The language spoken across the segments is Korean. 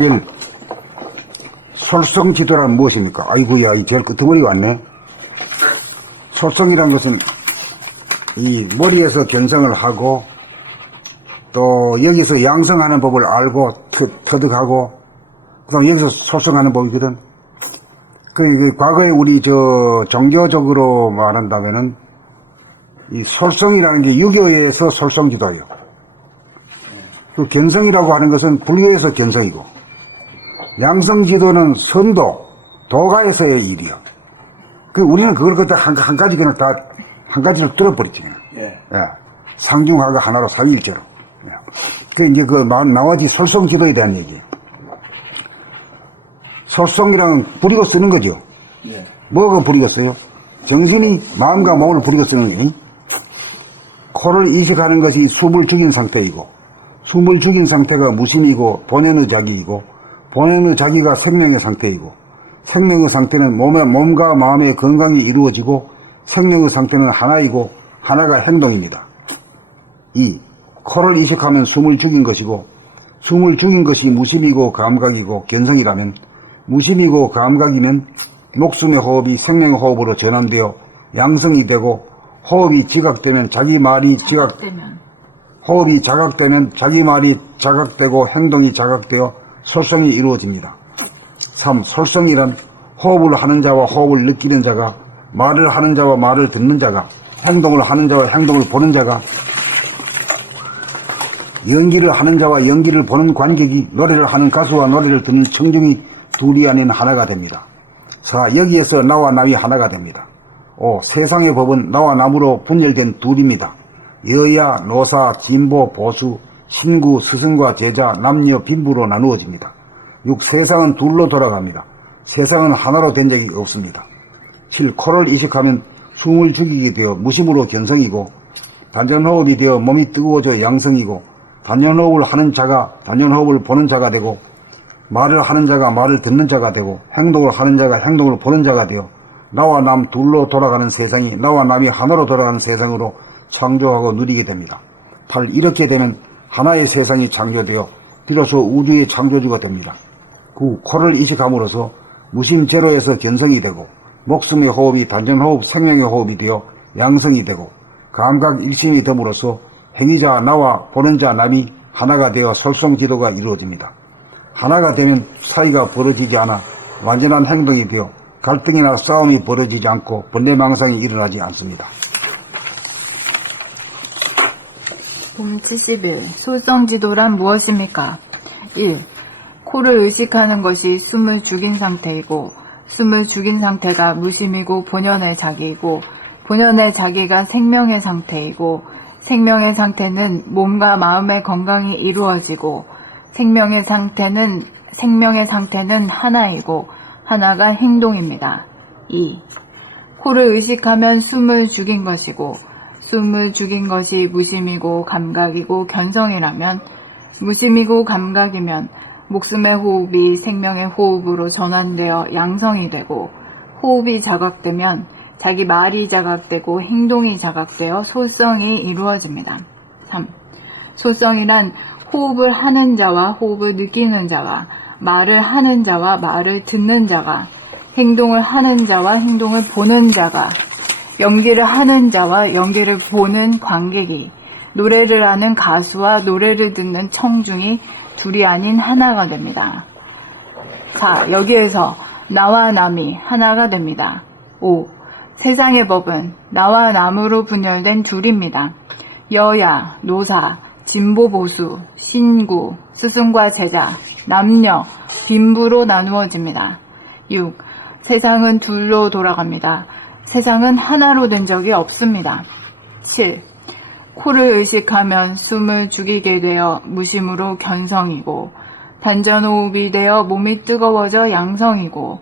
일 솔성지도란 무엇입니까? 아이고야, 이 제일 끄트머리 왔네. 솔성이란 것은 이 머리에서 견성을 하고 또 여기서 양성하는 법을 알고 터득하고 그다음 여기서 솔성하는 법이거든. 과거에 우리 종교적으로 말한다면은 이 솔성이라는 게 유교에서 솔성지도예요. 그 견성이라고 하는 것은 불교에서 견성이고, 양성지도는 선도, 도가에서의 일이요. 우리는 그걸 그때 한 가지 그냥 다, 한 가지를 뚫어버리지. 예. 예. 상중하가 하나로 사위일체로. 예. 이제 나머지 솔성지도에 대한 얘기. 솔성이랑 부리고 쓰는 거죠. 예. 뭐가 부리고 써요? 정신이 마음과 몸을 부리고 쓰는 거니? 코를 이식하는 것이 숨을 죽인 상태이고, 숨을 죽인 상태가 무심이고 본연의 자기이고, 본연의 자기가 생명의 상태이고, 생명의 상태는 몸과 마음의 건강이 이루어지고, 생명의 상태는 하나이고 하나가 행동입니다. 코를 이식하면 숨을 죽인 것이고, 숨을 죽인 것이 무심이고 감각이고 견성이라면, 무심이고 감각이면 목숨의 호흡이 생명의 호흡으로 전환되어 양성이 되고, 호흡이 지각되면 자기 말이 호흡이 자각되면 자기 말이 자각되고 행동이 자각되어 솔성이 이루어집니다. 3. 솔성이란 호흡을 하는 자와 호흡을 느끼는 자가, 말을 하는 자와 말을 듣는 자가, 행동을 하는 자와 행동을 보는 자가, 연기를 하는 자와 연기를 보는 관객이, 노래를 하는 가수와 노래를 듣는 청중이 둘이 아닌 하나가 됩니다. 4. 여기에서 나와 남이 하나가 됩니다. 5. 세상의 법은 나와 남으로 분열된 둘입니다. 여야, 노사, 진보, 보수, 신구, 스승과 제자, 남녀, 빈부로 나누어집니다. 6. 세상은 둘로 돌아갑니다. 세상은 하나로 된 적이 없습니다. 7. 코를 이식하면 숨을 죽이게 되어 무심으로 견성이고, 단전호흡이 되어 몸이 뜨거워져 양성이고, 단전호흡을 하는 자가 단전호흡을 보는 자가 되고, 말을 하는 자가 말을 듣는 자가 되고, 행동을 하는 자가 행동을 보는 자가 되어 나와 남 둘로 돌아가는 세상이 나와 남이 하나로 돌아가는 세상으로 창조하고 누리게 됩니다. 8. 이렇게 되면 하나의 세상이 창조되어 비로소 우주의 창조주가 됩니다. 9. 코를 이식함으로써 무심제로에서 견성이 되고, 목숨의 호흡이 단전호흡 생명의 호흡이 되어 양성이 되고, 감각 일심이 됨으로써 행위자 나와 보는 자 남이 하나가 되어 솔성지도가 이루어집니다. 하나가 되면 사이가 벌어지지 않아 완전한 행동이 되어 갈등이나 싸움이 벌어지지 않고 번뇌망상이 일어나지 않습니다. 봄 70일 솔성지도란 무엇입니까? 1. 코를 의식하는 것이 숨을 죽인 상태이고, 숨을 죽인 상태가 무심이고 본연의 자기이고, 본연의 자기가 생명의 상태이고, 생명의 상태는 몸과 마음의 건강이 이루어지고, 생명의 상태는 하나이고 하나가 행동입니다. 2. 코를 의식하면 숨을 죽인 것이고, 숨을 죽인 것이 무심이고 감각이고 견성이라면, 무심이고 감각이면 목숨의 호흡이 생명의 호흡으로 전환되어 양성이 되고, 호흡이 자각되면 자기 말이 자각되고 행동이 자각되어 솔성이 이루어집니다. 3. 솔성이란 호흡을 하는 자와 호흡을 느끼는 자와, 말을 하는 자와 말을 듣는 자가, 행동을 하는 자와 행동을 보는 자가, 연기를 하는 자와 연기를 보는 관객이, 노래를 하는 가수와 노래를 듣는 청중이 둘이 아닌 하나가 됩니다. 자, 여기에서 나와 남이 하나가 됩니다. 5. 세상의 법은 나와 남으로 분열된 둘입니다. 여야, 노사, 진보, 보수, 신구, 스승과 제자, 남녀, 빈부로 나누어집니다. 6. 세상은 둘로 돌아갑니다. 세상은 하나로 된 적이 없습니다. 7. 코를 의식하면 숨을 죽이게 되어 무심으로 견성이고, 단전호흡이 되어 몸이 뜨거워져 양성이고,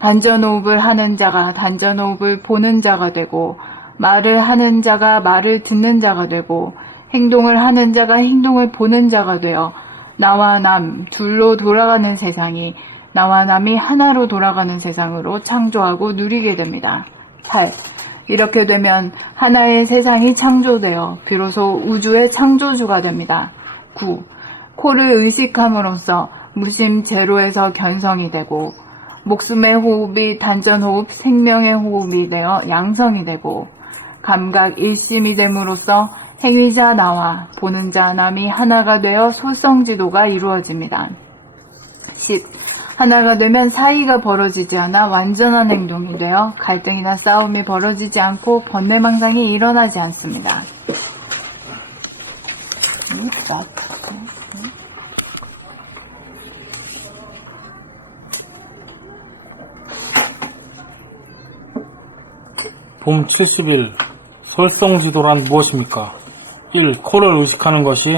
단전호흡을 하는 자가 단전호흡을 보는 자가 되고, 말을 하는 자가 말을 듣는 자가 되고, 행동을 하는 자가 행동을 보는 자가 되어 나와 남 둘로 돌아가는 세상이 나와 남이 하나로 돌아가는 세상으로 창조하고 누리게 됩니다. 8. 이렇게 되면 하나의 세상이 창조되어 비로소 우주의 창조주가 됩니다. 9. 코를 의식함으로써 무심 제로에서 견성이 되고 목숨의 호흡이 단전호흡, 생명의 호흡이 되어 양성이 되고 감각 일심이 됨으로써 행위자 나와 보는 자 남이 하나가 되어 솔성지도가 이루어집니다. 10. 하나가 되면 사이가 벌어지지 않아 완전한 행동이 되어 갈등이나 싸움이 벌어지지 않고 번뇌망상이 일어나지 않습니다. 봄 70일 솔성지도란 무엇입니까? 1. 코를 의식하는 것이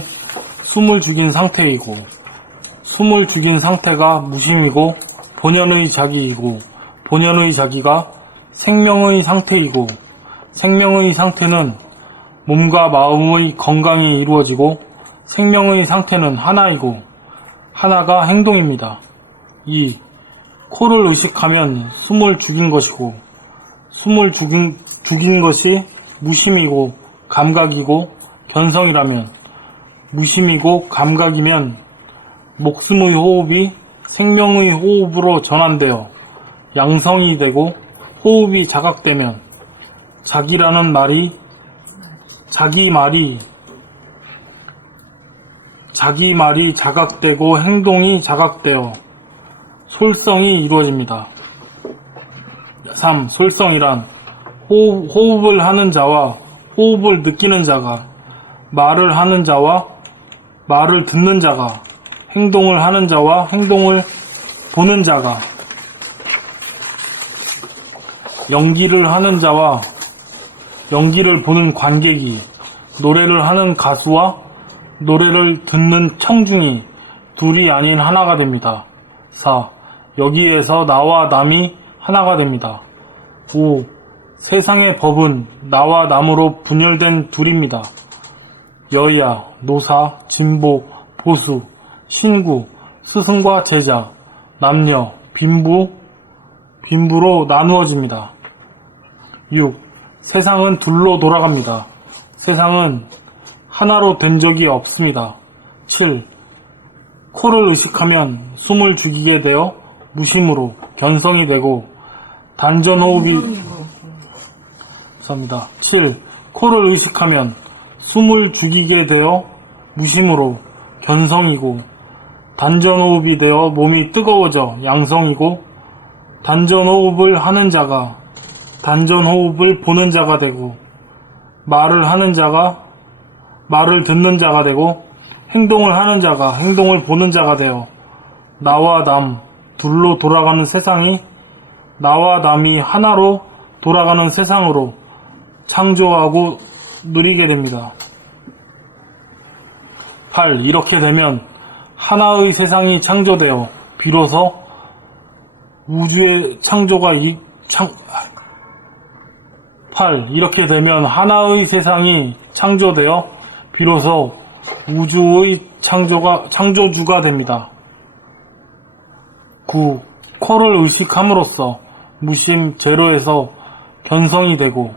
숨을 죽인 상태이고 숨을 죽인 상태가 무심이고 본연의 자기이고 본연의 자기가 생명의 상태이고 생명의 상태는 몸과 마음의 건강이 이루어지고 생명의 상태는 하나이고 하나가 행동입니다. 2. 코를 의식하면 숨을 죽인 것이고 숨을 죽인 것이 무심이고 감각이고 견성이라면 무심이고 감각이면 목숨의 호흡이 생명의 호흡으로 전환되어 양성이 되고 호흡이 자각되면 자기라는 말이 자기 말이 자각되고 행동이 자각되어 솔성이 이루어집니다. 3. 솔성이란 호흡을 하는 자와 호흡을 느끼는 자가 말을 하는 자와 말을 듣는 자가 행동을 하는 자와 행동을 보는 자가 연기를 하는 자와 연기를 보는 관객이 노래를 하는 가수와 노래를 듣는 청중이 둘이 아닌 하나가 됩니다. 4. 여기에서 나와 남이 하나가 됩니다. 5. 세상의 법은 나와 남으로 분열된 둘입니다. 여야, 노사, 진보, 보수, 신구, 스승과 제자, 남녀, 빈부로 나누어집니다. 6. 세상은 둘로 돌아갑니다. 세상은 하나로 된 적이 없습니다. 7. 코를 의식하면 숨을 죽이게 되어 무심으로 견성이 되고 단전호흡이 7. 코를 의식하면 숨을 죽이게 되어 무심으로 견성이고 단전호흡이 되어 몸이 뜨거워져 양성이고 단전호흡을 하는 자가 단전호흡을 보는 자가 되고 말을 하는 자가 말을 듣는 자가 되고 행동을 하는 자가 행동을 보는 자가 되어 나와 남 둘로 돌아가는 세상이 나와 남이 하나로 돌아가는 세상으로 창조하고 누리게 됩니다. 8. 이렇게 되면 하나의 세상이 창조되어 비로소 우주의 창조가 8. 이렇게 되면 하나의 세상이 창조되어 비로소 우주의 창조주가 됩니다. 9. 코를 의식함으로써 무심 제로에서 견성이 되고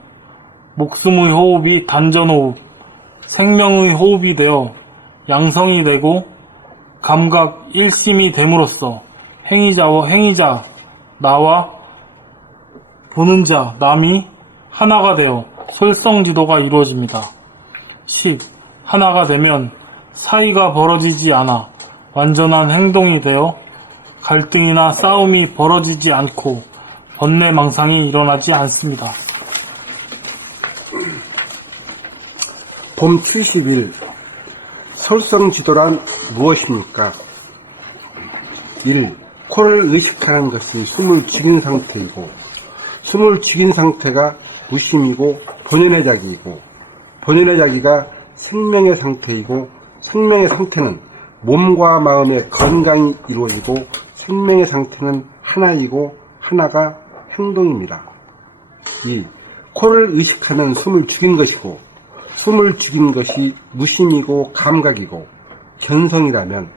목숨의 호흡이 단전호흡, 생명의 호흡이 되어 양성이 되고 감각 일심이 됨으로써 행위자 나와 보는 자 남이 하나가 되어 솔성지도가 이루어집니다. 10. 하나가 되면 사이가 벌어지지 않아 완전한 행동이 되어 갈등이나 싸움이 벌어지지 않고 번뇌망상이 일어나지 않습니다. 봄 70일 솔성지도란 무엇입니까? 1. 코를 의식하는 것이 숨을 죽인 상태이고 숨을 죽인 상태가 무심이고 본연의 자기이고 본연의 자기가 생명의 상태이고 생명의 상태는 몸과 마음의 건강이 이루어지고 생명의 상태는 하나이고 하나가 행동입니다. 2. 코를 의식하는 숨을 죽인 것이고 숨을 죽인 것이 무심이고 감각이고 견성이라면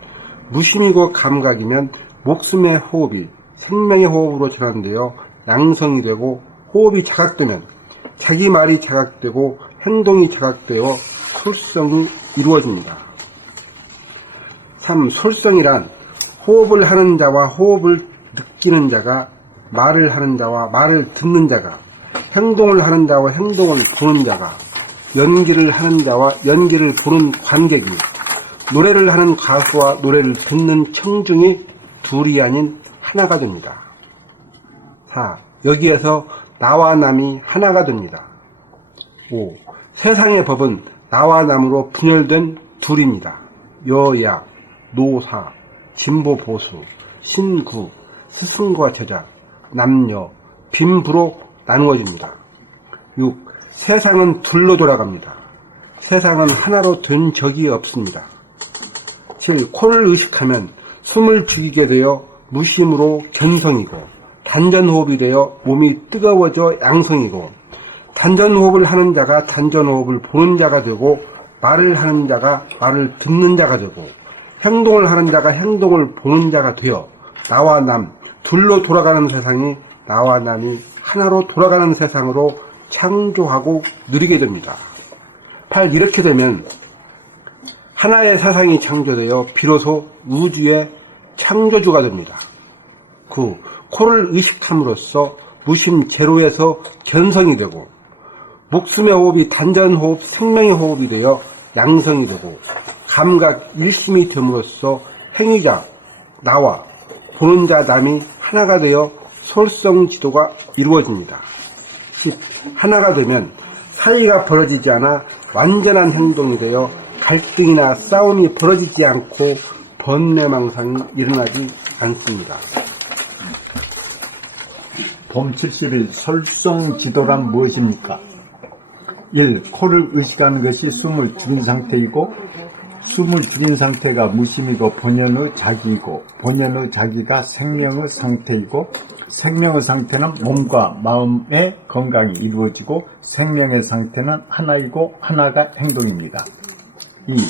무심이고 감각이면 목숨의 호흡이 생명의 호흡으로 전환되어 양성이 되고 호흡이 자각되면 자기 말이 자각되고 행동이 자각되어 솔성이 이루어집니다. 3. 솔성이란 호흡을 하는 자와 호흡을 느끼는 자가, 말을 하는 자와 말을 듣는 자가, 행동을 하는 자와 행동을 보는 자가, 연기를 하는 자와 연기를 보는 관객이, 노래를 하는 가수와 노래를 듣는 청중이 둘이 아닌 하나가 됩니다. 4. 여기에서 나와 남이 하나가 됩니다. 5. 세상의 법은 나와 남으로 분열된 둘입니다. 여야, 노사, 진보 보수, 신구, 스승과 제자, 남녀, 빈부로 나누어집니다. 6. 세상은 둘로 돌아갑니다. 세상은 하나로 된 적이 없습니다. 7. 코를 의식하면 숨을 죽이게 되어 무심으로 견성이고, 단전호흡이 되어 몸이 뜨거워져 양성이고, 단전호흡을 하는 자가 단전호흡을 보는 자가 되고, 말을 하는 자가 말을 듣는 자가 되고, 행동을 하는 자가 행동을 보는 자가 되어 나와 남 둘로 돌아가는 세상이 나와 남이 하나로 돌아가는 세상으로 창조하고 누리게 됩니다. 8. 이렇게 되면 하나의 세상이 창조되어 비로소 우주의 창조주가 됩니다. 9. 코를 의식함으로써 무심 제로에서 견성이 되고, 목숨의 호흡이 단전호흡, 생명의 호흡이 되어 양성이 되고, 감각 일심이 됨으로써 행위자 나와 보는 자 남이 하나가 되어 솔성지도가 이루어집니다. 10. 하나가 되면 사이가 벌어지지 않아 완전한 행동이 되어 갈등이나 싸움이 벌어지지 않고 번뇌망상이 일어나지 않습니다. 봄 70일 솔성지도란 무엇입니까? 1. 코를 의식하는 것이 숨을 죽인 상태이고, 숨을 죽인 상태가 무심이고 본연의 자기이고, 본연의 자기가 생명의 상태이고, 생명의 상태는 몸과 마음의 건강이 이루어지고, 생명의 상태는 하나이고 하나가 행동입니다. 2.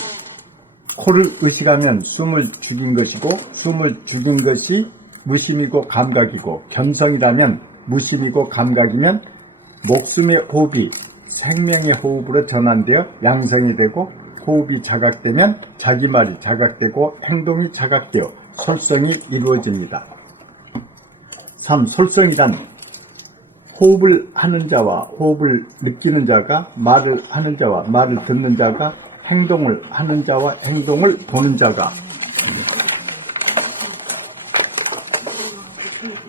코를 의식하면 숨을 죽인 것이고, 숨을 죽인 것이 무심이고 감각이고, 견성이라면 무심이고 감각이면 목숨의 호흡이 생명의 호흡으로 전환되어 양성이 되고, 호흡이 자각되면 자기 말이 자각되고 행동이 자각되어 솔성이 이루어집니다. 3. 솔성이란 호흡을 하는 자와 호흡을 느끼는 자가, 말을 하는 자와 말을 듣는 자가, 행동을 하는 자와 행동을 보는 자가,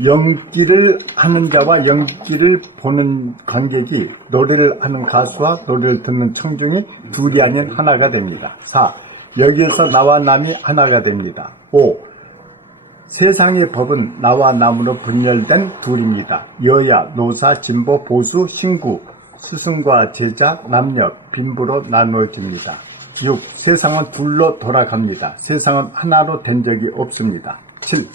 연기를 하는 자와 연기를 보는 관객이, 노래를 하는 가수와 노래를 듣는 청중이 둘이 아닌 하나가 됩니다. 4. 여기에서 나와 남이 하나가 됩니다. 5. 세상의 법은 나와 남으로 분열된 둘입니다. 여야, 노사, 진보, 보수, 신구, 스승과 제자, 남녀, 빈부로 나누어집니다. 6. 세상은 둘로 돌아갑니다. 세상은 하나로 된 적이 없습니다. 7.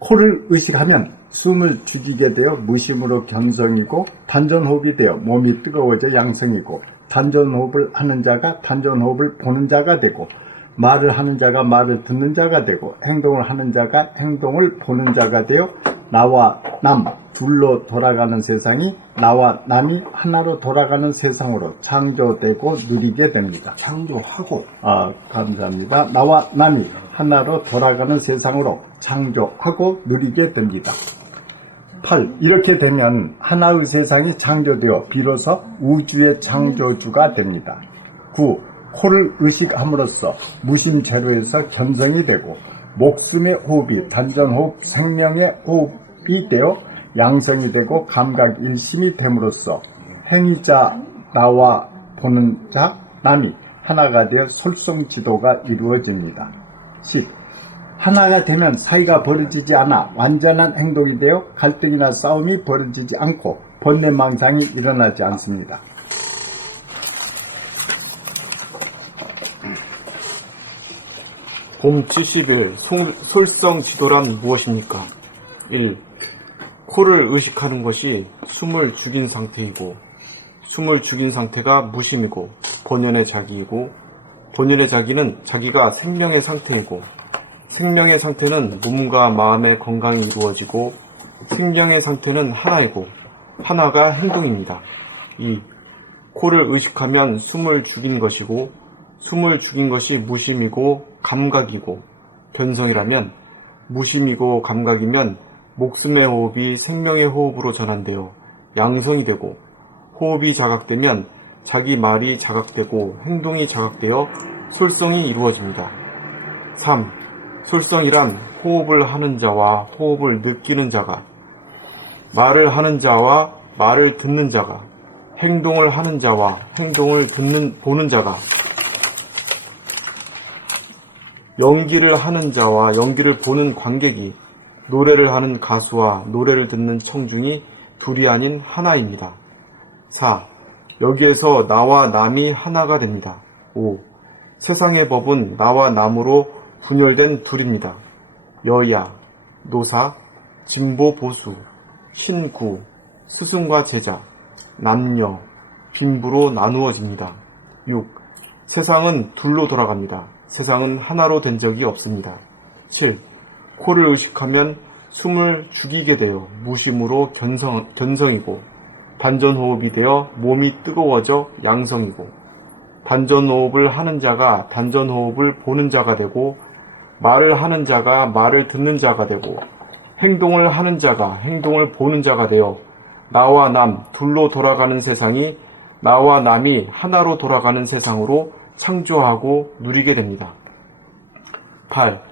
코를 의식하면 숨을 죽이게 되어 무심으로 견성이고, 단전호흡이 되어 몸이 뜨거워져 양성이고, 단전호흡을 하는 자가 단전호흡을 보는 자가 되고, 말을 하는 자가 말을 듣는 자가 되고, 행동을 하는 자가 행동을 보는 자가 되어 나와 남 둘로 돌아가는 세상이 나와 남이 하나로 돌아가는 세상으로 창조되고 누리게 됩니다. 창조하고, 감사합니다. 나와 남이 하나로 돌아가는 세상으로 창조하고 누리게 됩니다. 8. 이렇게 되면 하나의 세상이 창조되어 비로소 우주의 창조주가 됩니다. 9. 코를 의식함으로써 무심제로에서 견성이 되고, 목숨의 호흡이 단전호흡, 생명의 호흡이 되어 양성이 되고, 감각 일심이 됨으로써 행위자 나와 보는 자 남이 하나가 되어 솔성지도가 이루어집니다. 10. 하나가 되면 사이가 벌어지지 않아 완전한 행동이 되어 갈등이나 싸움이 벌어지지 않고 번뇌망상이 일어나지 않습니다. 봄 70일 솔성지도란 무엇입니까? 1. 코를 의식하는 것이 숨을 죽인 상태이고, 숨을 죽인 상태가 무심이고 본연의 자기이고, 본연의 자기는 자기가 생명의 상태이고, 생명의 상태는 몸과 마음의 건강이 이루어지고, 생명의 상태는 하나이고 하나가 행동입니다. 2. 코를 의식하면 숨을 죽인 것이고, 숨을 죽인 것이 무심이고 감각이고, 견성이라면 무심이고 감각이면 목숨의 호흡이 생명의 호흡으로 전환되어 양성이 되고, 호흡이 자각되면 자기 말이 자각되고 행동이 자각되어 솔성이 이루어집니다. 3. 솔성이란 호흡을 하는 자와 호흡을 느끼는 자가, 말을 하는 자와 말을 듣는 자가, 행동을 하는 자와 행동을 보는 자가, 연기를 하는 자와 연기를 보는 관객이, 노래를 하는 가수와 노래를 듣는 청중이 둘이 아닌 하나입니다. 4. 여기에서 나와 남이 하나가 됩니다. 5. 세상의 법은 나와 남으로 분열된 둘입니다. 여야, 노사, 진보, 보수, 신구, 스승과 제자, 남녀, 빈부로 나누어집니다. 6. 세상은 둘로 돌아갑니다. 세상은 하나로 된 적이 없습니다. 7. 코를 의식하면 숨을 죽이게 되어 무심으로 견성이고, 단전호흡이 되어 몸이 뜨거워져 양성이고, 단전호흡을 하는 자가 단전호흡을 보는 자가 되고, 말을 하는 자가 말을 듣는 자가 되고, 행동을 하는 자가 행동을 보는 자가 되어 나와 남 둘로 돌아가는 세상이 나와 남이 하나로 돌아가는 세상으로 창조하고 누리게 됩니다. 8.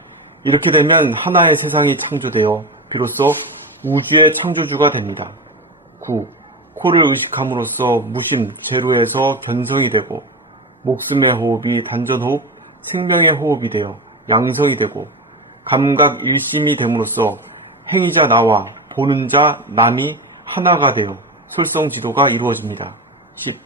이렇게 되면 하나의 세상이 창조되어 비로소 우주의 창조주가 됩니다. 9. 코를 의식함으로써 무심, 제로에서 견성이 되고, 목숨의 호흡이 단전호흡, 생명의 호흡이 되어 양성이 되고, 감각 일심이 됨으로써 행위자 나와 보는 자 남이 하나가 되어 솔성지도가 이루어집니다. 10.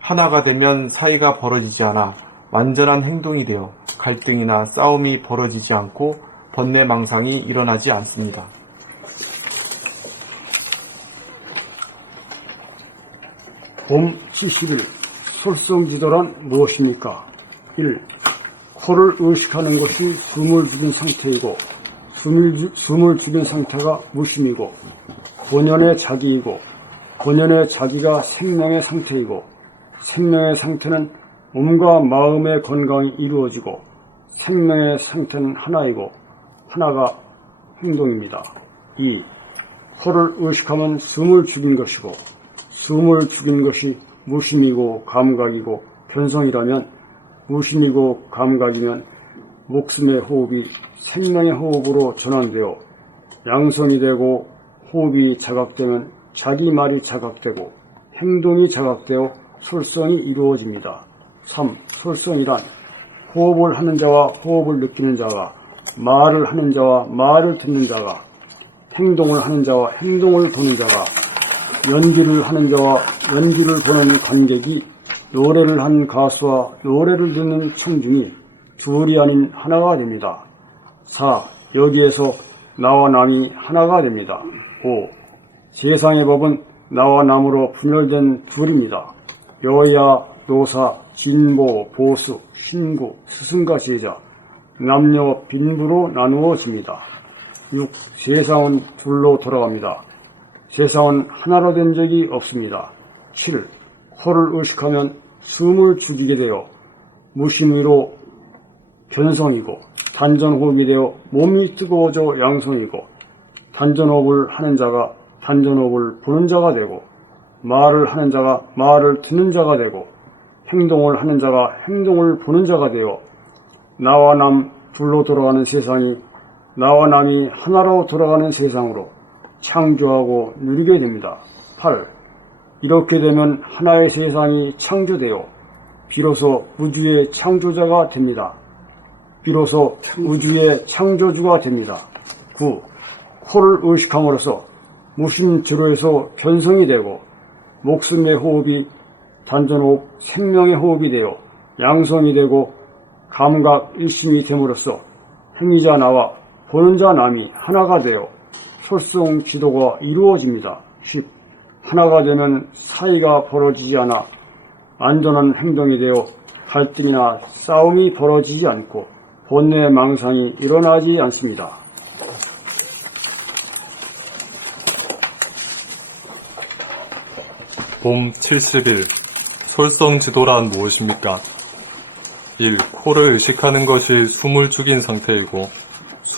하나가 되면 사이가 벌어지지 않아 완전한 행동이 되어 갈등이나 싸움이 벌어지지 않고 번뇌망상이 일어나지 않습니다. 봄 71. 솔성지도란 무엇입니까? 1. 코를 의식하는 것이 숨을 죽인 상태이고, 숨을 죽인 상태가 무심이고, 본연의 자기이고, 본연의 자기가 생명의 상태이고, 생명의 상태는 몸과 마음의 건강이 이루어지고, 생명의 상태는 하나이고, 하나가 행동입니다. 2. 코를 의식하면 숨을 죽인 것이고, 숨을 죽인 것이 무심이고 감각이고 변성이라면, 무심이고 감각이면 목숨의 호흡이 생명의 호흡으로 전환되어 양성이 되고, 호흡이 자각되면 자기 말이 자각되고 행동이 자각되어 솔성이 이루어집니다. 3. 솔성이란 호흡을 하는 자와 호흡을 느끼는 자가, 말을 하는 자와 말을 듣는 자가, 행동을 하는 자와 행동을 보는 자가, 연기를 하는 자와 연기를 보는 관객이, 노래를 하는 가수와 노래를 듣는 청중이 둘이 아닌 하나가 됩니다. 4. 여기에서 나와 남이 하나가 됩니다. 5. 세상의 법은 나와 남으로 분열된 둘입니다. 여야, 노사, 진보, 보수, 신구, 스승과 제자, 남녀, 빈부로 나누어집니다. 6. 세상은 둘로 돌아갑니다. 세상은 하나로 된 적이 없습니다. 7. 코를 의식하면 숨을 죽이게 되어 무심의로 견성이고, 단전호흡이 되어 몸이 뜨거워져 양성이고, 단전호흡을 하는 자가 단전호흡을 보는 자가 되고, 말을 하는 자가 말을 듣는 자가 되고, 행동을 하는 자가 행동을 보는 자가 되어 나와 남 둘로 돌아가는 세상이 나와 남이 하나로 돌아가는 세상으로 창조하고 누리게 됩니다. 8. 이렇게 되면 하나의 세상이 창조되어 비로소 우주의 창조자가 됩니다. 비로소 우주의 창조주가 됩니다. 9. 코를 의식함으로써 무심제로에서 변성이 되고, 목숨의 호흡이 단전호흡, 생명의 호흡이 되어 양성이 되고, 감각 일심이 됨으로써 행위자 나와 보는 자 남이 하나가 되어 솔성 지도가 이루어집니다. 10. 하나가 되면 사이가 벌어지지 않아 안전한 행동이 되어 갈등이나 싸움이 벌어지지 않고 번뇌 망상이 일어나지 않습니다. 봄 70일. 솔성지도란 무엇입니까? 1. 코를 의식하는 것이 숨을 죽인 상태이고,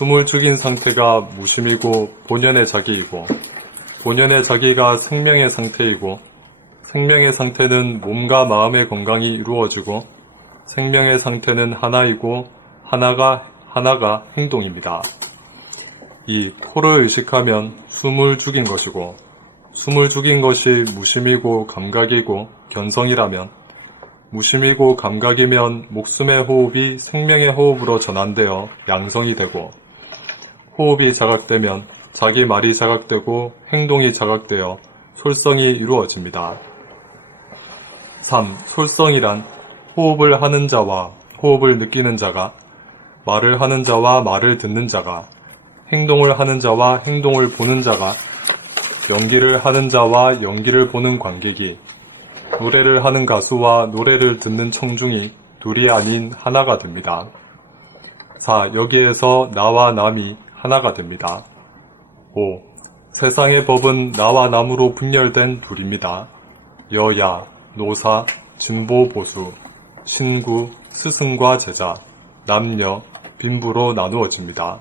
숨을 죽인 상태가 무심이고 본연의 자기이고 본연의 자기가 생명의 상태이고 생명의 상태는 몸과 마음의 건강이 이루어지고 생명의 상태는 하나이고 하나가 행동입니다. 이 코를 의식하면 숨을 죽인 것이고 숨을 죽인 것이 무심이고 감각이고 견성이라면 무심이고 감각이면 목숨의 호흡이 생명의 호흡으로 전환되어 양성이 되고 호흡이 자각되면 자기 말이 자각되고 행동이 자각되어 솔성이 이루어집니다. 3. 솔성이란 호흡을 하는 자와 호흡을 느끼는 자가 말을 하는 자와 말을 듣는 자가 행동을 하는 자와 행동을 보는 자가 연기를 하는 자와 연기를 보는 관객이 노래를 하는 가수와 노래를 듣는 청중이 둘이 아닌 하나가 됩니다. 4. 여기에서 나와 남이 하나가 됩니다. 5. 세상의 법은 나와 남으로 분열된 둘입니다. 여야, 노사, 진보, 보수, 신구, 스승과 제자, 남녀, 빈부로 나누어집니다.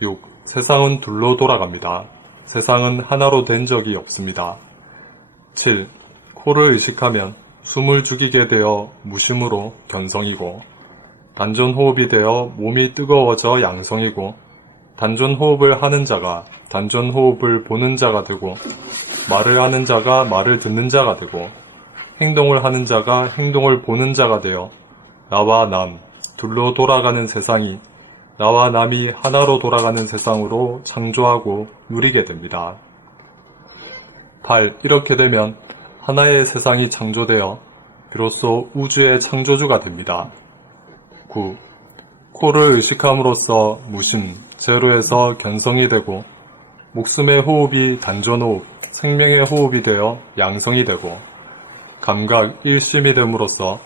6. 세상은 둘로 돌아갑니다. 세상은 하나로 된 적이 없습니다. 7. 코를 의식하면 숨을 죽이게 되어 무심으로 견성이고 단전호흡이 되어 몸이 뜨거워져 양성이고 단전호흡을 하는 자가 단전호흡을 보는 자가 되고 말을 하는 자가 말을 듣는 자가 되고 행동을 하는 자가 행동을 보는 자가 되어 나와 남 둘로 돌아가는 세상이 나와 남이 하나로 돌아가는 세상으로 창조하고 누리게 됩니다. 8. 이렇게 되면 하나의 세상이 창조되어 비로소 우주의 창조주가 됩니다. 9. 코를 의식함으로써 무심, 제로에서 견성이 되고 목숨의 호흡이 단전호흡, 생명의 호흡이 되어 양성이 되고 감각 일심이 됨으로써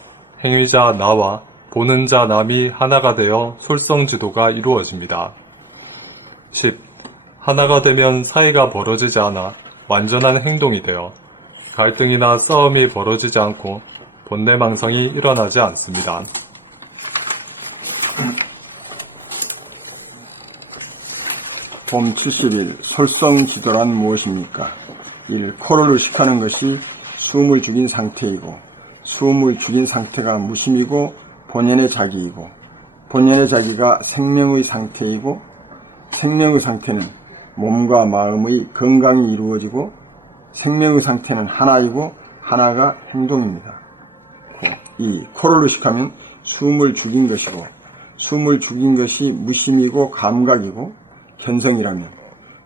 행위자 나와 보는 자 남이 하나가 되어 솔성지도가 이루어집니다. 10. 하나가 되면 사이가 벌어지지 않아 완전한 행동이 되어 갈등이나 싸움이 벌어지지 않고 본내망성이 일어나지 않습니다. 봄 70일 솔성지도란 무엇입니까? 1. 코를 의식하는 것이 숨을 죽인 상태이고 숨을 죽인 상태가 무심이고 본연의 자기이고 본연의 자기가 생명의 상태이고 생명의 상태는 몸과 마음의 건강이 이루어지고 생명의 상태는 하나이고 하나가 행동입니다. 2. 코를 의식하면 숨을 죽인 것이고 숨을 죽인 것이 무심이고 감각이고 견성이라면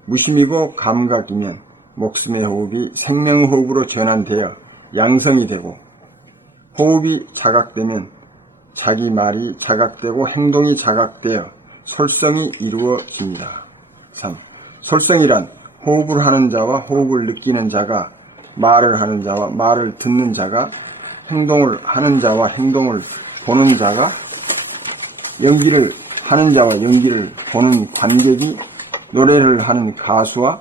무심이고 감각이면 목숨의 호흡이 생명호흡으로 전환되어 양성이 되고 호흡이 자각되면 자기 말이 자각되고 행동이 자각되어 솔성이 이루어집니다. 3. 솔성이란 호흡을 하는 자와 호흡을 느끼는 자가 말을 하는 자와 말을 듣는 자가 행동을 하는 자와 행동을 보는 자가 연기를 하는 자와 연기를 보는 관객이 노래를 하는 가수와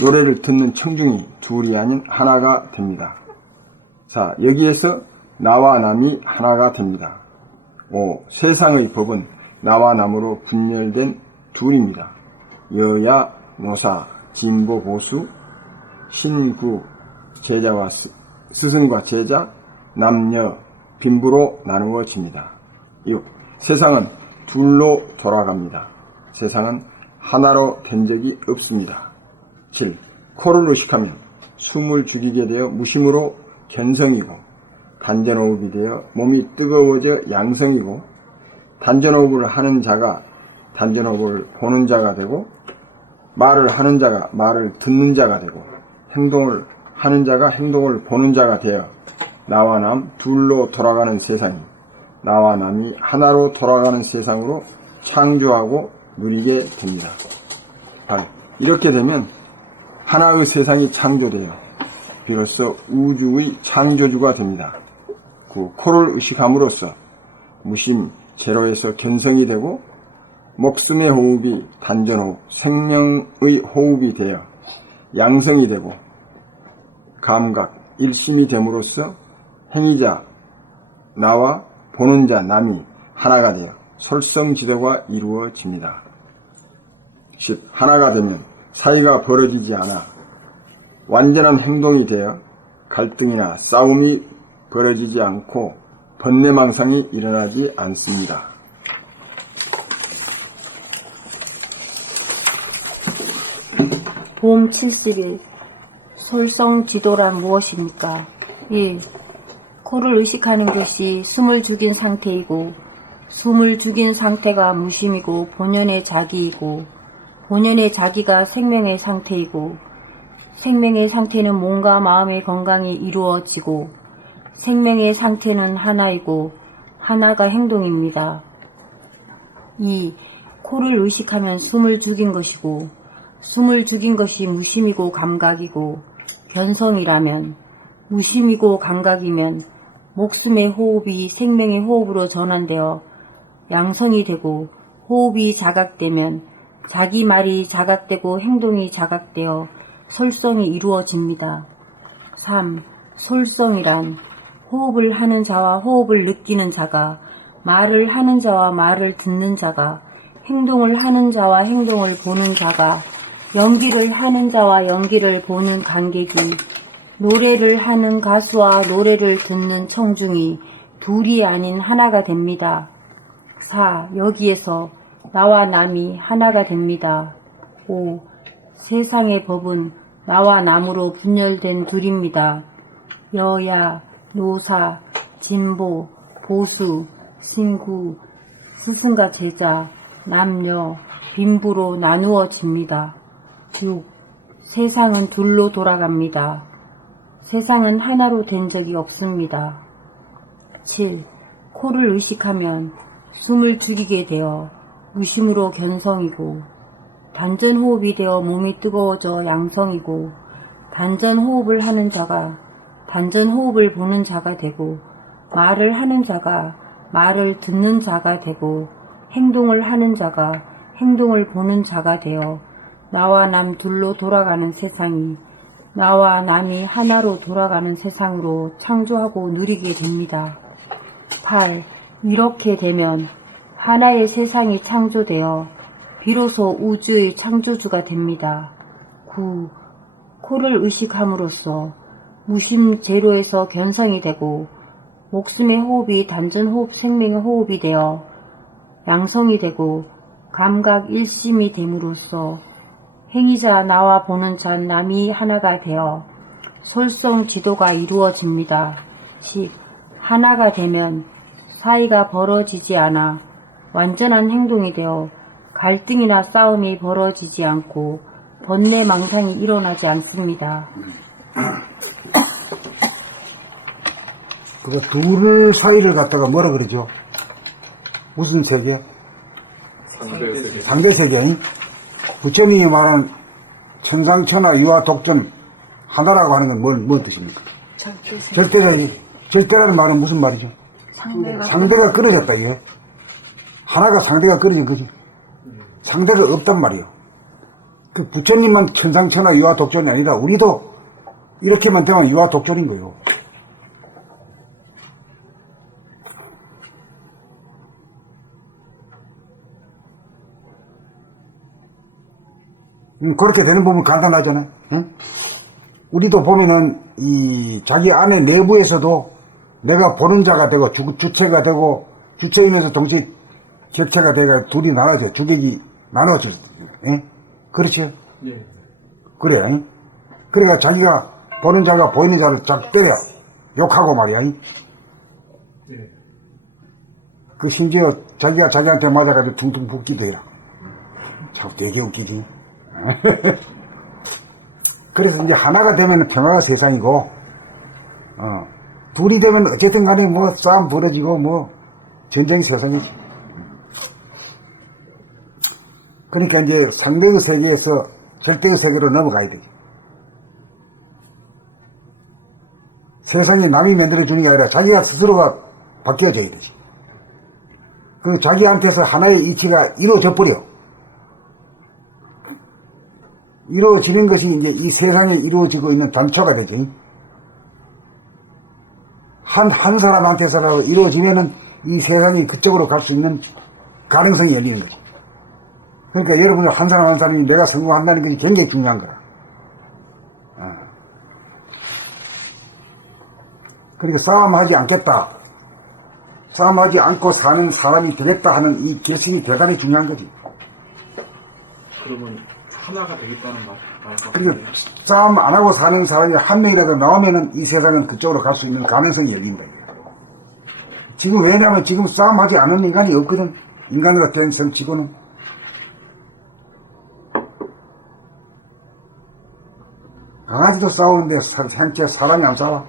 노래를 듣는 청중이 둘이 아닌 하나가 됩니다. 4. 여기에서 나와 남이 하나가 됩니다. 5. 세상의 법은 나와 남으로 분열된 둘입니다. 여야, 노사, 진보, 보수, 신구, 제자와 스승과 제자, 남녀, 빈부로 나누어집니다. 6. 세상은 둘로 돌아갑니다. 세상은 하나로 된 적이 없습니다. 7. 코를 의식하면 숨을 죽이게 되어 무심으로 견성이고 단전호흡이 되어 몸이 뜨거워져 양성이고 단전호흡을 하는 자가 단전호흡을 보는 자가 되고 말을 하는 자가 말을 듣는 자가 되고 행동을 하는 자가 행동을 보는 자가 되어 나와 남 둘로 돌아가는 세상이 나와 남이 하나로 돌아가는 세상으로 창조하고 누리게 됩니다. 8. 이렇게 되면 하나의 세상이 창조되어 비로소 우주의 창조주가 됩니다. 9. 코를 의식함으로써 무심 제로에서 견성이 되고 목숨의 호흡이 단전호흡, 생명의 호흡이 되어 양성이 되고 감각, 일심이 됨으로써 행위자, 나와 보는 자, 남이 하나가 되어 솔성지도가 이루어집니다. 10. 하나가 되면 사이가 벌어지지 않아 완전한 행동이 되어 갈등이나 싸움이 벌어지지 않고 번뇌망상이 일어나지 않습니다. 봄 70일 솔성지도란 무엇입니까? 1. 코를 의식하는 것이 숨을 죽인 상태이고 숨을 죽인 상태가 무심이고 본연의 자기이고 본연의 자기가 생명의 상태이고 생명의 상태는 몸과 마음의 건강이 이루어지고 생명의 상태는 하나이고 하나가 행동입니다. 2. 코를 의식하면 숨을 죽인 것이고 숨을 죽인 것이 무심이고 감각이고 변성이라면 무심이고 감각이면 목숨의 호흡이 생명의 호흡으로 전환되어 양성이 되고 호흡이 자각되면 자기 말이 자각되고 행동이 자각되어 솔성이 이루어집니다. 3. 솔성이란 호흡을 하는 자와 호흡을 느끼는 자가 말을 하는 자와 말을 듣는 자가 행동을 하는 자와 행동을 보는 자가 연기를 하는 자와 연기를 보는 관객이 노래를 하는 가수와 노래를 듣는 청중이 둘이 아닌 하나가 됩니다. 4. 여기에서 나와 남이 하나가 됩니다. 5. 세상의 법은 나와 남으로 분열된 둘입니다. 여야, 노사, 진보, 보수, 신구, 스승과 제자, 남녀, 빈부로 나누어집니다. 6. 세상은 둘로 돌아갑니다. 세상은 하나로 된 적이 없습니다. 7. 코를 의식하면 숨을 죽이게 되어 무심으로 견성이고 단전호흡이 되어 몸이 뜨거워져 양성이고 단전호흡을 하는 자가 단전호흡을 보는 자가 되고 말을 하는 자가 말을 듣는 자가 되고 행동을 하는 자가 행동을 보는 자가 되어 나와 남 둘로 돌아가는 세상이 나와 남이 하나로 돌아가는 세상으로 창조하고 누리게 됩니다. 8. 이렇게 되면 하나의 세상이 창조되어 비로소 우주의 창조주가 됩니다. 9. 코를 의식함으로써 무심 제로에서 견성이 되고 목숨의 호흡이 단전호흡 생명의 호흡이 되어 양성이 되고 감각 일심이 됨으로써 행위자 나와 보는 자 남이 하나가 되어 솔성 지도가 이루어집니다. 10. 하나가 되면 사이가 벌어지지 않아 완전한 행동이 되어 갈등이나 싸움이 벌어지지 않고 번뇌망상이 일어나지 않습니다. 그 둘을 사이를 갖다가 뭐라 그러죠? 무슨 세계? 상대세계. 부처님이 말하는 천상천하 유아 독전 하나라고 하는 건 뭔 뜻입니까? 절대라는 말은 무슨 말이죠? 상대가 끊어졌다 이게. 하나가 상대가 끊어진 거지. 상대가 없단 말이에요. 그 부처님만 천상천하 유아 독전이 아니라 우리도 이렇게만 되면 유아 독전인 거예요. 그렇게 되는 부분 간단하잖아요. 응? 우리도 보면은 이 자기 안에 내부에서도 내가 보는 자가 되고 주체가 되고 주체이면서 동시에 격체가 되고 둘이 나눠져 주객이 나눠져. 예? 그렇죠? 예. 그래. 응? 그러니까 자기가 보는 자가 보이는 자를 쫙 때려 욕하고 말이야. 응? 예. 그 심지어 자기가 자기한테 맞아가지고 퉁퉁 붓기도 해라. 참 되게 웃기지. 그래서 이제 하나가 되면 평화가 세상이고, 둘이 되면 어쨌든 간에 뭐 싸움 벌어지고 뭐 전쟁이 세상이지. 그러니까 이제 상대의 세계에서 절대의 세계로 넘어가야 되지. 세상이 남이 만들어주는 게 아니라 자기가 스스로가 바뀌어져야 되지. 그 자기한테서 하나의 이치가 이루어져 버려. 이루어지는 것이 이제 이 세상에 이루어지고 있는 단초가 되지. 한 사람한테서라도 이루어지면은 이 세상이 그쪽으로 갈 수 있는 가능성이 열리는 거지. 그러니까 여러분들 한 사람 한 사람이 내가 성공한다는 것이 굉장히 중요한 거야. 그러니까 싸움하지 않겠다. 싸움하지 않고 사는 사람이 되겠다 하는 이 결심이 대단히 중요한 거지. 그러면 하나가 되겠다는 말. 그러니까 싸움 안 하고 사는 사람이 한 명이라도 나오면은 이 세상은 그쪽으로 갈 수 있는 가능성이 열린다. 지금 왜냐하면 지금 싸움하지 않은 인간이 없거든. 인간으로 된 성치고는. 강아지도 싸우는데 생체 사람이 안 싸워.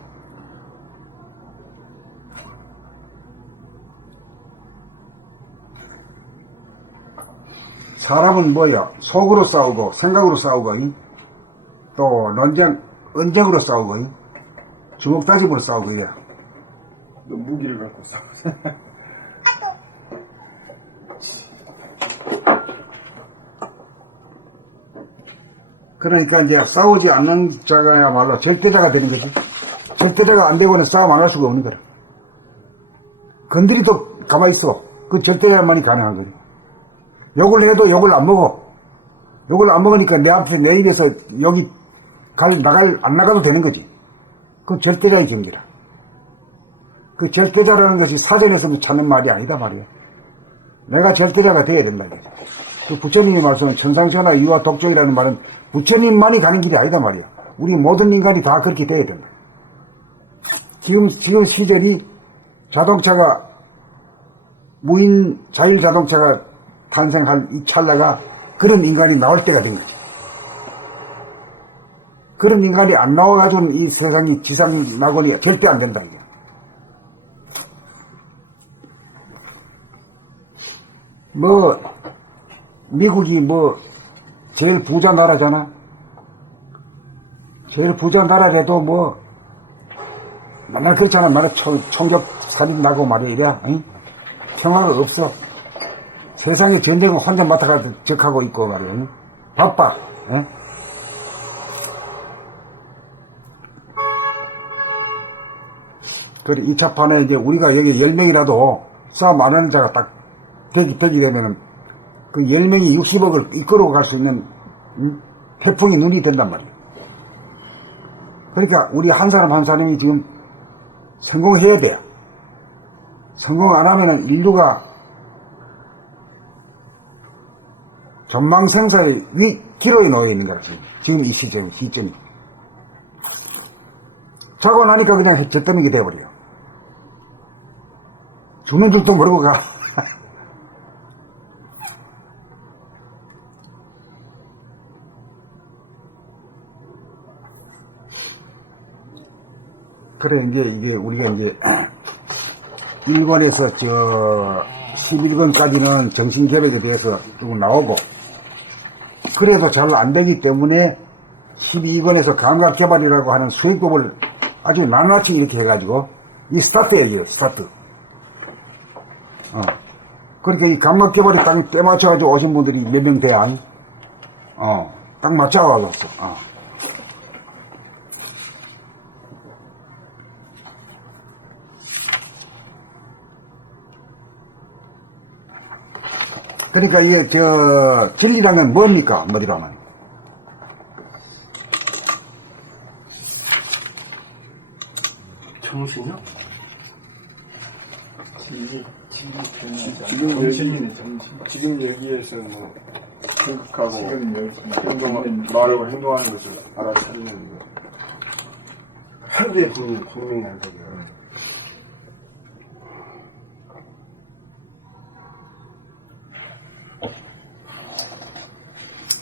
사람은 뭐야? 속으로 싸우고 생각으로 싸우고 또 언쟁으로 싸우고 주먹다짐으로 싸우고 이래. 너 무기를 갖고 싸워. 그러니까 이제 싸우지 않는 자가야말로 절대자가 되는 거지. 절대자가 안 되고는 싸움 안 할 수가 없는 거라. 건드리도 가만히 있어. 그 절대자만이 가능한 거지. 욕을 해도 욕을 안 먹어. 욕을 안 먹으니까 내 앞에 내 입에서 여기 안 나가도 되는 거지. 그건 절대자의 경계라. 그 절대자라는 것이 사전에서 찾는 말이 아니다 말이야. 내가 절대자가 돼야 된다. 그 부처님이 말씀은 천상천하 유아 독종이라는 말은 부처님만이 가는 길이 아니다 말이야. 우리 모든 인간이 다 그렇게 돼야 된다. 지금 시절이 자동차가 무인 자율 자동차가 탄생할 이 찰나가 그런 인간이 나올 때가 된 거지. 그런 인간이 안 나와가지고는 이 세상이 지상 낙원이 절대 안 된다 이게. 미국이 제일 부자 나라잖아. 제일 부자 나라라도 맨날 그렇잖아. 맨날 총격 살인 나고 말이야, 이래. 응? 평화가 없어. 세상에 전쟁은 혼자 맡아가지고 적하고 있고 말이야. 응? 바빠. 응? 그래, 2차 판에 이제 우리가 여기 10명이라도 싸움 안 하는 자가 딱 되게 되면은 그 10명이 60억을 이끌어 갈 수 있는 태풍이 눈이 된단 말이야. 그러니까 우리 한 사람 한 사람이 지금 성공해야 돼요. 성공 안 하면은 인류가 전망생사의 기로에 놓여 있는 거야, 지금 이 시점이. 자고 나니까 그냥 잿더미가 돼버려. 죽는 줄도 모르고 가. 그래, 이게 우리가 일권에서 11권까지는 정신개혁에 대해서 쭉 나오고, 그래도 잘 안 되기 때문에 12권에서 감각개발이라고 하는 수행법을 아주 낱낱이 이렇게 해가지고, 이 스타트예요, 스타트. 그러니까 이 감각개발이 딱 때맞춰가지고 오신 분들이 몇 명 돼야, 딱 맞춰가지고 왔어. 그러니까 이게 진리라는 뭡니까? 뭐지로 하면 정신이요? 지금 여기에서 생각하고 말하고 행동하는 것을 알아차리는 거. 하루에 분명히 난 거죠.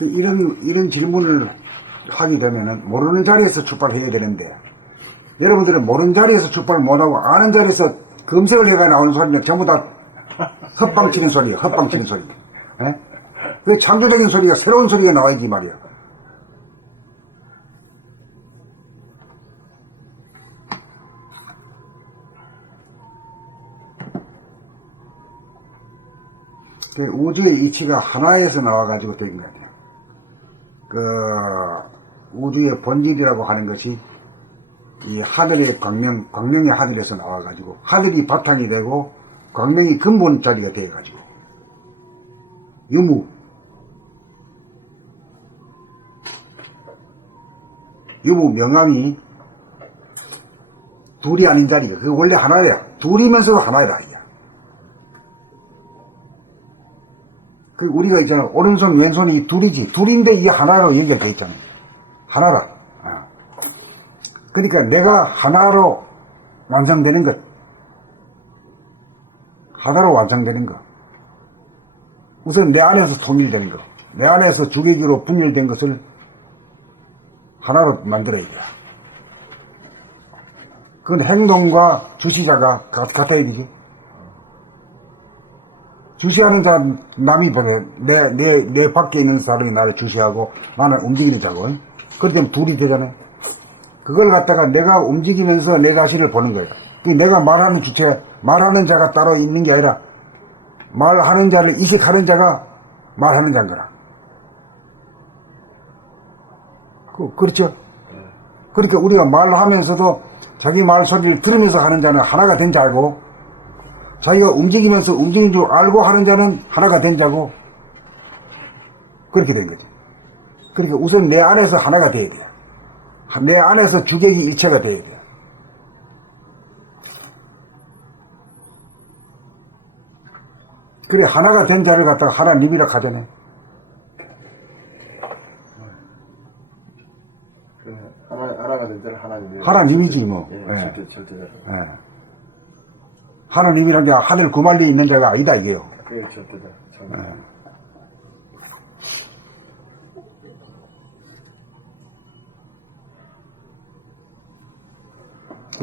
이런 질문을 하게 되면은 모르는 자리에서 출발해야 되는데, 여러분들은 모르는 자리에서 출발 못하고 아는 자리에서 검색을 해가 나오는 소리는 전부 다 헛방치는 소리야, 헛방치는 소리. 그 창조적인 소리가, 새로운 소리가 나와야지 말이야. 우주의 이치가 하나에서 나와가지고 된 것 같아요. 우주의 본질이라고 하는 것이 이 하늘의 광명의 하늘에서 나와가지고, 하늘이 바탕이 되고 광명이 근본 자리가 되어가지고, 유무, 유부 명함이 둘이 아닌 자리가 그게 원래 하나야. 둘이면서도 하나야. 이게. 그 우리가 있잖아. 오른손 왼손이 둘이지. 둘인데 이게 하나로 연결돼 있잖아. 하나라. 그러니까 내가 하나로 완성되는 것. 하나로 완성되는 것. 우선 내 안에서 통일되는 것. 내 안에서 주객으로 분열된 것을 하나로 만들어야 돼. 그건 행동과 주시자가 같아야 되지. 주시하는 자, 남이 보내. 내 밖에 있는 사람이 나를 주시하고 나는 움직이는 자고. 그렇다면 둘이 되잖아요. 그걸 갖다가 내가 움직이면서 내 자신을 보는 거예요. 내가 말하는 주체, 말하는 자가 따로 있는 게 아니라 말하는 자를 이식하는 자가 말하는 자인 거라. 그렇죠? 그러니까 우리가 말하면서도 자기 말소리를 들으면서 하는 자는 하나가 된 자고, 자기가 움직이면서 움직이는 줄 알고 하는 자는 하나가 된 자고, 그렇게 된 거죠. 그러니까 우선 내 안에서 하나가 돼야 돼요. 내 안에서 주객이 일체가 돼야 돼요. 그래, 하나가 된 자를 갖다가 하나님이라 하잖아요. 하나가 된 자를 하나님. 하나님이지, 뭐. 예, 절대자로. 예. 하나님이란 게 하늘 구말리에 있는 자가 아니다, 이게요. 그게 절대자.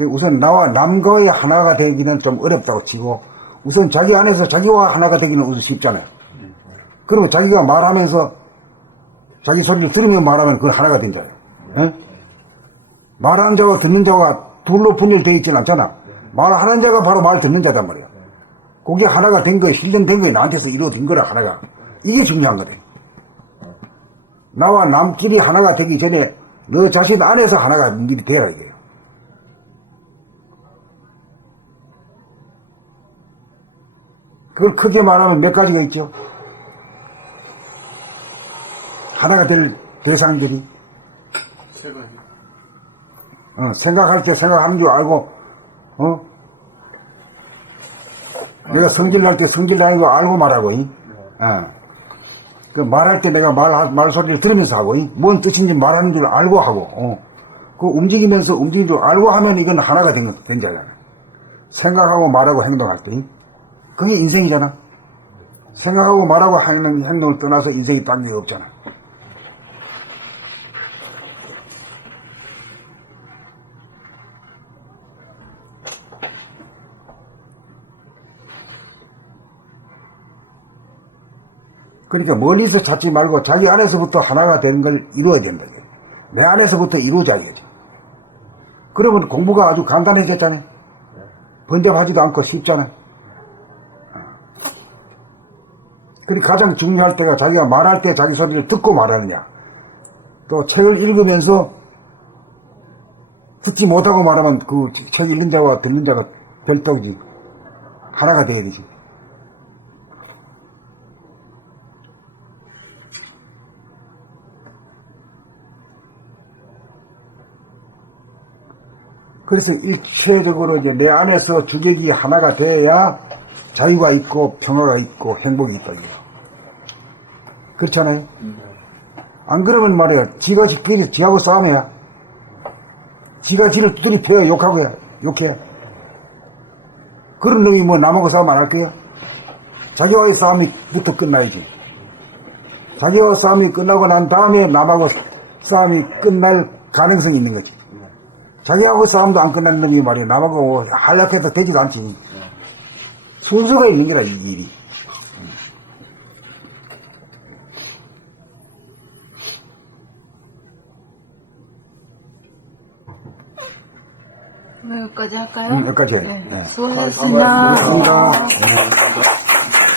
우선 나와 남과의 하나가 되기는 좀 어렵다고 치고, 우선 자기 안에서 자기와 하나가 되기는 우선 쉽잖아요. 그러면 자기가 말하면서 자기 소리를 들으며 말하면 그건 하나가 된 자예요. 예? 말하는 자와 듣는 자가 둘로 분열되어 있지는 않잖아. 말하는 자가 바로 말 듣는 자단 말이야. 그게 하나가 된 거에, 실현된 거에 나한테서 이루어진 거라, 하나가. 이게 중요한 거래. 나와 남끼리 하나가 되기 전에 너 자신 안에서 하나가 미리 되라, 이게. 그걸 크게 말하면 몇 가지가 있죠. 하나가 될 대상들이. 생각할 때 생각하는 줄 알고, 내가 성질날 때 성질나는 거 알고 말하고, 그 말할 때 내가 말소리를 들으면서 하고, 뭔 뜻인지 말하는 줄 알고 하고, 그 움직이면서 움직이는 줄 알고 하면 이건 하나가 된 자잖아. 생각하고 말하고 행동할 때. 그게 인생이잖아. 생각하고 말하고 하는 행동을 떠나서 인생이 딴 게 없잖아. 그러니까 멀리서 찾지 말고 자기 안에서부터 하나가 되는 걸 이루어야 된다. 내 안에서부터 이루어져야죠. 그러면 공부가 아주 간단해졌잖아요. 번잡하지도 않고 쉽잖아요. 그리고 가장 중요할 때가 자기가 말할 때 자기 소리를 듣고 말하느냐. 또 책을 읽으면서 듣지 못하고 말하면 그 책 읽는 자와 듣는 자가 별도지. 하나가 돼야 되지. 그래서 일체적으로 이제 내 안에서 주객이 하나가 돼야 자유가 있고 평화가 있고 행복이 있다. 그렇잖아요? 안 그러면 말이야. 지가 지하고 싸움해야. 지가 지를 두드리 패야 욕하고 욕해. 그런 놈이 뭐 남하고 싸움 안 할 거야? 자기와의 싸움이부터 끝나야지. 자기와 싸움이 끝나고 난 다음에 남하고 싸움이 끝날 가능성이 있는 거지. 자기하고 싸움도 안 끝난 놈이 말이야. 남하고 한락해도 되지가 않지. 순서가 있는 거라, 이 일이. 여기까지 할까요? 여기까지 해. 네. 수고하셨습니다. 감사합니다.